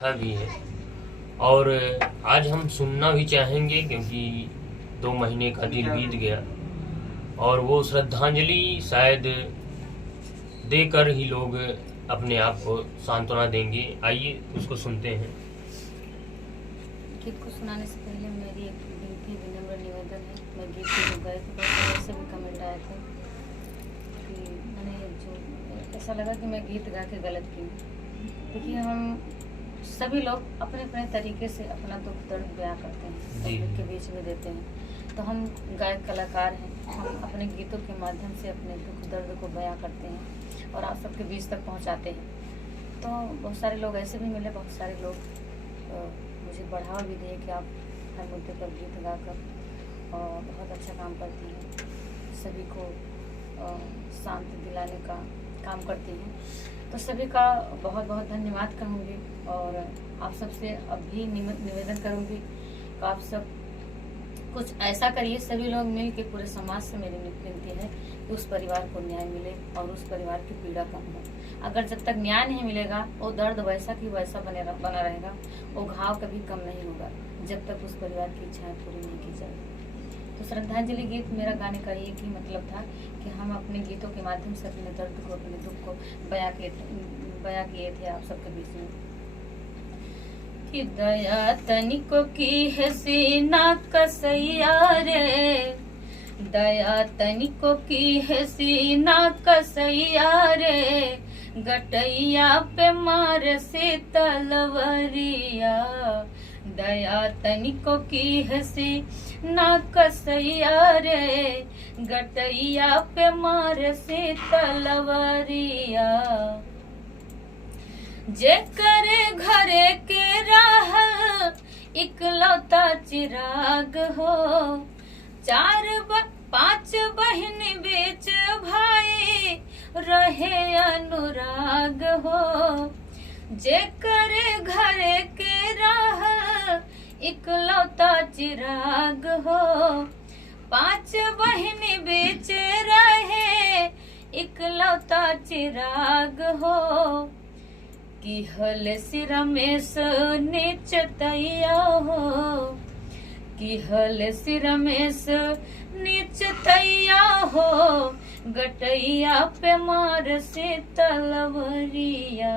भी है। और आज हम सुनना भी चाहेंगे क्योंकि 2 महीने का दिन बीत गया और वो श्रद्धांजलि शायद देकर ही लोग अपने आप को सांत्वना देंगे। आइए उसको सुनते हैं। गीत को सुनाने से पहले मेरी एक विनती विनम्र निवेदन है। मैं गीत को गाए थे बहुत से भी कमेंट आए थे कि मैंने जो ऐसा लगा कि मैं गीत गा के गलत की। देखिए, हम सभी लोग अपने अपने तरीके से अपना दुख दर्द बयां करते हैं, पब्लिक के बीच में देते हैं। तो हम गायक कलाकार हैं, हम अपने गीतों के माध्यम से अपने दुख दर्द को बयां करते हैं और आप सबके बीच तक पहुंचाते हैं। तो बहुत सारे लोग ऐसे भी मिले, बहुत सारे लोग मुझे बढ़ावा भी दिए कि आप हर मुद्दे पर गीत गाकर बहुत अच्छा काम करती हैं, सभी को शांति दिलाने का काम करती हैं। तो सभी का बहुत बहुत धन्यवाद कहूँगी और आप सबसे अभी निवेदन करूँगी कि आप सब कुछ ऐसा करिए, सभी लोग मिल के, पूरे समाज से मेरी विनती है कि उस परिवार को न्याय मिले और उस परिवार की पीड़ा कम हो। अगर जब तक न्याय नहीं मिलेगा वो दर्द वैसा की वैसा बना रहेगा, वो घाव कभी कम नहीं होगा जब तक उस परिवार की इच्छाएं पूरी नहीं की जाए। तो श्रद्धांजलि गीत मेरा गाने का एक ही मतलब था कि हम अपने गीतों के माध्यम से अपने दर्द को, अपने दुख को बयां किए थे आप सबके बीच में। कि दया तनिको की है सीना कसैया रे, दया तनिको की है सीना कसैया रे, गटैया पे मार से तलवरिया, दया तनिको की है सीना कसैया रे, गटैया पे मार से तलवरिया, जेकर घरे के राह इकलौता चिराग हो, 4-5 बहन बीच भाई रहे अनुराग हो, जेकर घरे के राह इकलौता चिराग हो, 5 बहन बीच रहे इकलौता चिराग हो, कि हल सिर में नीच तैया हो, कि हल सिर में नीच तैया हो, गटैया पे मार से तलवरिया,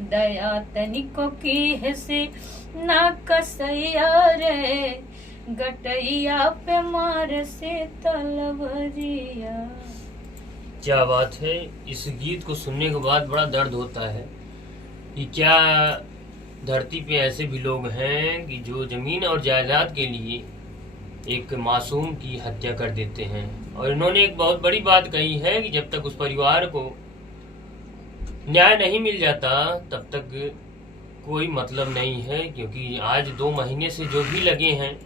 दया तनिको की है से ना कसैया रे, गटैया पे मार से तलवरिया। क्या बात है। इस गीत को सुनने के बाद बड़ा दर्द होता है कि क्या धरती पे ऐसे भी लोग हैं कि जो जमीन और जायदाद के लिए एक मासूम की हत्या कर देते हैं। और इन्होंने एक बहुत बड़ी बात कही है कि जब तक उस परिवार को न्याय नहीं मिल जाता तब तक कोई मतलब नहीं है, क्योंकि आज 2 महीने से जो भी लगे हैं,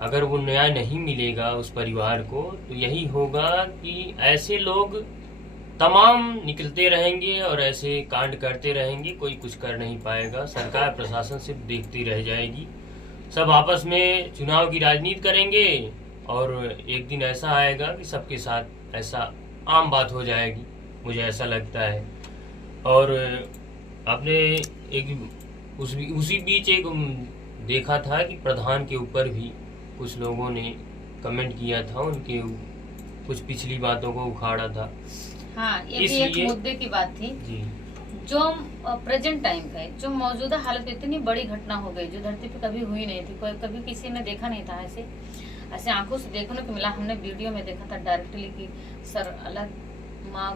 अगर वो न्याय नहीं मिलेगा उस परिवार को तो यही होगा कि ऐसे लोग तमाम निकलते रहेंगे और ऐसे कांड करते रहेंगे, कोई कुछ कर नहीं पाएगा। सरकार प्रशासन सिर्फ देखती रह जाएगी। सब आपस में चुनाव की राजनीति करेंगे और एक दिन ऐसा आएगा कि सबके साथ ऐसा आम बात हो जाएगी, मुझे ऐसा लगता है। और आपने एक उसी बीच एक देखा था कि प्रधान के ऊपर भी कुछ लोगों ने कमेंट किया था, उनके कुछ पिछली बातों को उखाड़ा था। हाँ, ये भी एक मुद्दे की बात थी जी। जो प्रेजेंट टाइम का है, जो मौजूदा हालत, इतनी बड़ी घटना हो गई जो धरती पे कभी हुई नहीं थी, कभी किसी ने देखा नहीं था। ऐसे आंखों से देखने को मिला। हमने वीडियो में देखा था डायरेक्टली कि सर अलग, माँ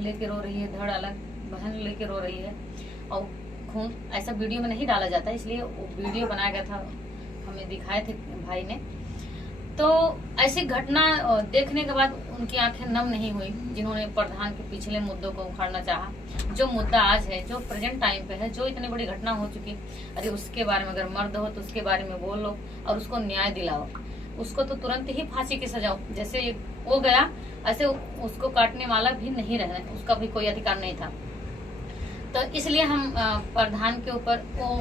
लेके रो रही है, धड़ अलग, बहन लेके रो रही है, और खून ऐसा वीडियो में नहीं डाला जाता, इसलिए वो वीडियो बनाया गया था, हमें दिखाए थे भाई ने। तो ऐसी घटना देखने के बाद उनकी आंखें नम नहीं हुई, जिन्होंने प्रधान के पिछले मुद्दों को उखाड़ना चाहा। जो मुद्दा आज है, जो प्रेजेंट टाइम पे है, जो इतनी बड़ी घटना हो चुकी, अरे उसके बारे में अगर मर्द हो तो उसके बारे में बोलो और उसको न्याय दिलाओ। उसको तो तुरंत ही फांसी की सजा, जैसे वो गया ऐसे उसको काटने वाला भी नहीं रहना, उसका भी कोई अधिकार नहीं था। तो इसलिए हम प्रधान के ऊपर, वो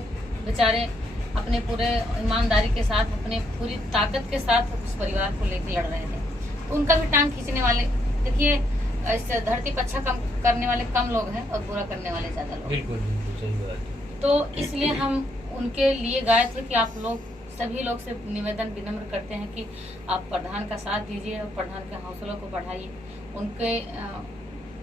बेचारे अपने पूरे ईमानदारी के साथ, अपने पूरी ताकत के साथ उस परिवार को लेकर लड़ रहे थे। उनका भी टांग खींचने वाले, देखिए ऐसे धरती पर अच्छा काम करने वाले कम लोग हैं और बुरा करने वाले ज्यादा लोग। बिल्कुल सही बात है। तो इसलिए हम उनके लिए गाए थे कि आप लोग सभी लोग से निवेदन विनम्र करते हैं कि आप प्रधान का साथ दीजिए और प्रधान के हौसलों को बढ़ाइए, उनके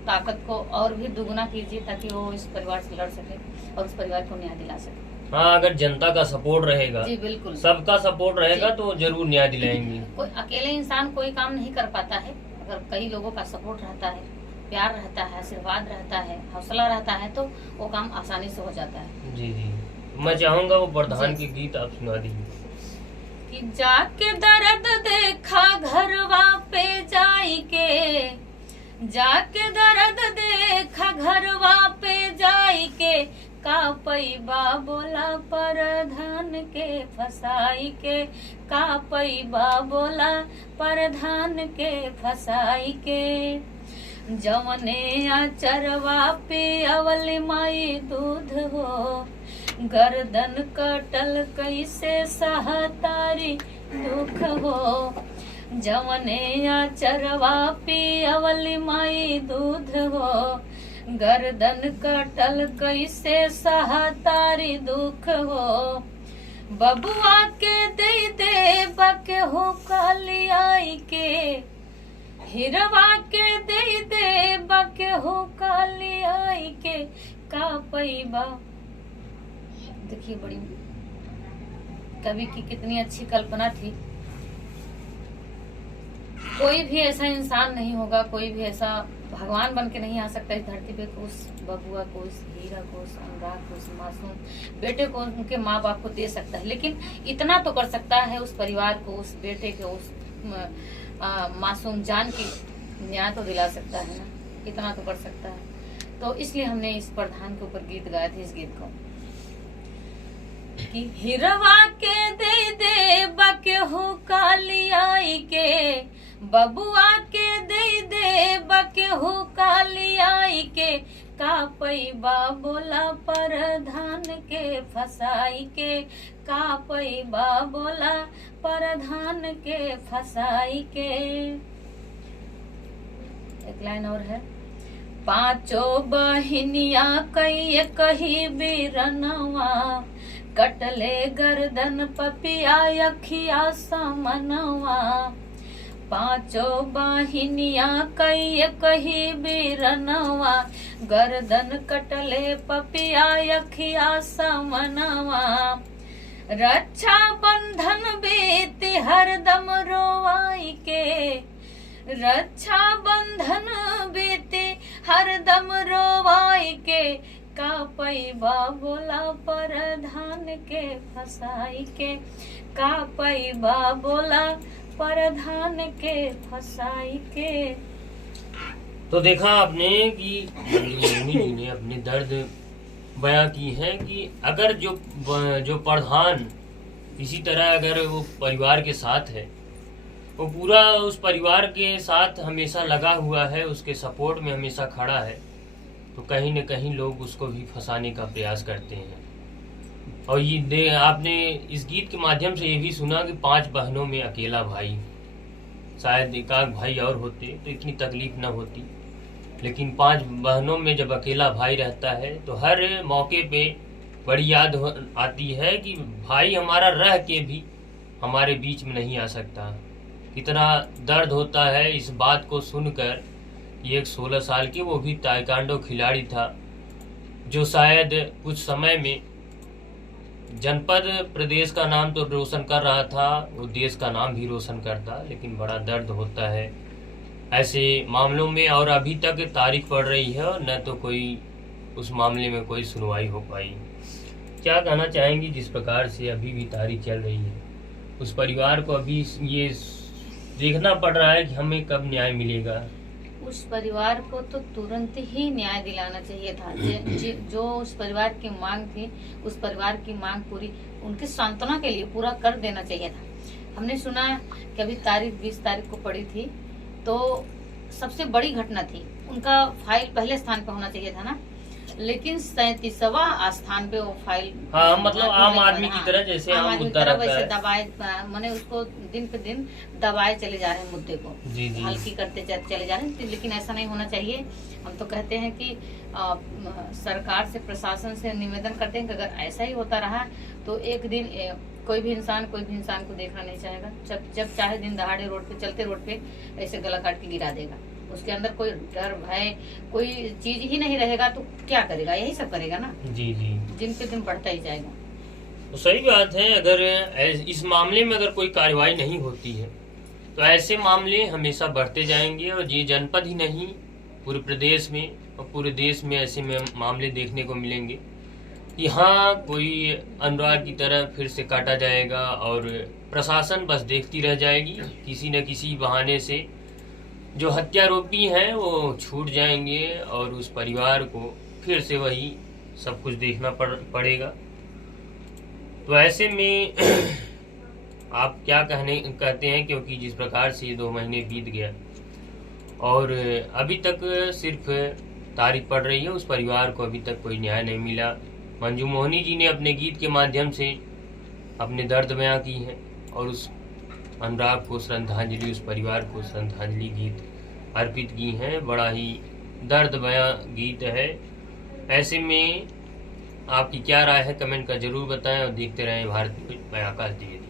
ताकत को और भी दुगुना कीजिए ताकि वो इस परिवार से लड़ सके और उस परिवार को न्याय दिला सके। हाँ, अगर जनता का सपोर्ट रहेगा, जी बिल्कुल, सबका सपोर्ट रहेगा तो जरूर न्याय दिलाएंगे। कोई अकेले इंसान कोई काम नहीं कर पाता है, अगर कई लोगों का सपोर्ट रहता है, प्यार रहता है, आशीर्वाद रहता है, हौसला रहता है तो वो काम आसानी से हो जाता है। जी जी, मैं चाहूंगा वो प्रधान के गीत आप सुना दीजिए। कि जाके दर्द देखा घरवा पे जाई के, जाके दर्द देखा घरवा पे जाई के, का पैबा बोला प्रधान के फसाई के, का पैबा बोला प्रधान के फसाई के, जवने आचरवा पे अवल माई दूध हो, गर्दन कटल कैसे सहतारी दुख हो, जवने आचरवा पे अवल माई दूध हो, गर्दन कटल कैसे सहतारी दुख हो, बबुआ के दे बके हो कालियाई के, हिरवा के दे बके हो कालियाई के, का पैबा। देखिए बड़ी कवि की कितनी अच्छी कल्पना थी। कोई भी ऐसा इंसान नहीं होगा, कोई भी ऐसा भगवान बन के नहीं आ सकता इस धरती पे को उस बबुआ को, उस हीरा को, उस अनुराग को, उस मासूम बेटे को उनके माँ बाप को दे सकता है, लेकिन इतना तो कर सकता है उस परिवार को, उस बेटे को, उस मासूम जान की न्याय तो दिला सकता है ना, इतना तो कर सकता है। तो इसलिए हमने इस प्रधान के ऊपर गीत गाया था, इस गीत को कि हिरवा के दे बके हो कालियाई के, बबुआ के दे बके हो कालियाई के, का पैबा बोला प्रधान के फसाई के, का पैबा बोला प्रधान के फसाई के। एक लाइन और है, पांचों बहिनिया कई कही बीरनवा, कटले गर्दन पपिया अखिया समनवा, पांचों बहिनिया कई कही बीरनवा, गर्दन कटले पपिया अखिया समनवा, रक्षा बंधन बीती हरदम रोवाई के, रक्षा बंधन बीती हरदम रोवाई के, का पैबा बोला प्रधान के फसाई के, का पैबा बोला प्रधान के फसाई के। तो देखा आपने कि मुरली जी ने अपने दर्द बयां की है कि अगर जो प्रधान इसी तरह अगर वो परिवार के साथ है, वो पूरा उस परिवार के साथ हमेशा लगा हुआ है, उसके सपोर्ट में हमेशा खड़ा है, तो कहीं न कहीं लोग उसको भी फंसाने का प्रयास करते हैं। और ये आपने इस गीत के माध्यम से ये भी सुना कि 5 बहनों में अकेला भाई, शायद एक आध भाई और होते तो इतनी तकलीफ न होती, लेकिन 5 बहनों में जब अकेला भाई रहता है तो हर मौके पे बड़ी याद आती है कि भाई हमारा रह के भी हमारे बीच में नहीं आ सकता। कितना दर्द होता है इस बात को सुनकर। ये एक 16 साल की, वो भी ताइक्वांडो खिलाड़ी था, जो शायद कुछ समय में जनपद प्रदेश का नाम तो रोशन कर रहा था, वो देश का नाम भी रोशन करता, लेकिन बड़ा दर्द होता है ऐसे मामलों में। और अभी तक तारीख पड़ रही है और न तो कोई उस मामले में कोई सुनवाई हो पाई। क्या कहना चाहेंगी जिस प्रकार से अभी भी तारीख चल रही है, उस परिवार को अभी ये देखना पड़ रहा है कि हमें कब न्याय मिलेगा? उस परिवार को तो तुरंत ही न्याय दिलाना चाहिए था। जो उस परिवार की मांग थी, उस परिवार की मांग पूरी उनकी सांत्वना के लिए पूरा कर देना चाहिए था। हमने सुना कि अभी तारीख 20 तारीख को पड़ी थी, तो सबसे बड़ी घटना थी, उनका फाइल पहले स्थान पर होना चाहिए था ना। लेकिन 37वां स्थान पे वो फाइल हाँ, मतलब आम आदमी की तरह जैसे आम आदमी की मुद्दा तरह रहता वैसे है। दबाए माने उसको दिन पे दिन दबाए चले जा रहे हैं मुद्दे को, जी जी हल्की करते चले जा रहे हैं। लेकिन ऐसा नहीं होना चाहिए। हम तो कहते हैं कि सरकार से, प्रशासन से निवेदन करते हैं कि अगर ऐसा ही होता रहा तो एक दिन कोई भी इंसान को देखना नहीं चाहेगा। जब चाहे दिन दहाड़े रोड पे, चलते रोड पे ऐसे गला काट के गिरा देगा। उसके अंदर कोई डर भय कोई चीज ही नहीं रहेगा तो क्या करेगा? यही सब करेगा ना। जी जी, दिन पे दिन बढ़ता ही जाएगा। तो सही बात है। अगर इस मामले में अगर कोई कार्रवाई नहीं होती है तो ऐसे मामले हमेशा बढ़ते जाएंगे, और ये जनपद ही नहीं पूरे प्रदेश में और पूरे देश में ऐसे में मामले देखने को मिलेंगे कि हाँ, कोई अनुराग की तरह फिर से काटा जाएगा और प्रशासन बस देखती रह जाएगी। किसी न किसी बहाने से जो हत्यारोपी हैं वो छूट जाएंगे और उस परिवार को फिर से वही सब कुछ देखना पड़ेगा। तो ऐसे में आप क्या कहते हैं, क्योंकि जिस प्रकार से 2 महीने बीत गया और अभी तक सिर्फ तारीख पड़ रही है, उस परिवार को अभी तक कोई न्याय नहीं मिला। मंजू मोहनी जी ने अपने गीत के माध्यम से अपने दर्द बयां की है और उस अनुराग को श्रद्धांजलि, उस परिवार को श्रद्धांजलि गीत अर्पित की हैं। बड़ा ही दर्द बयां गीत है। ऐसे में आपकी क्या राय है, कमेंट कर जरूर बताएं और देखते रहें भारत न्यूज। मैं आकाश द्विवेदी।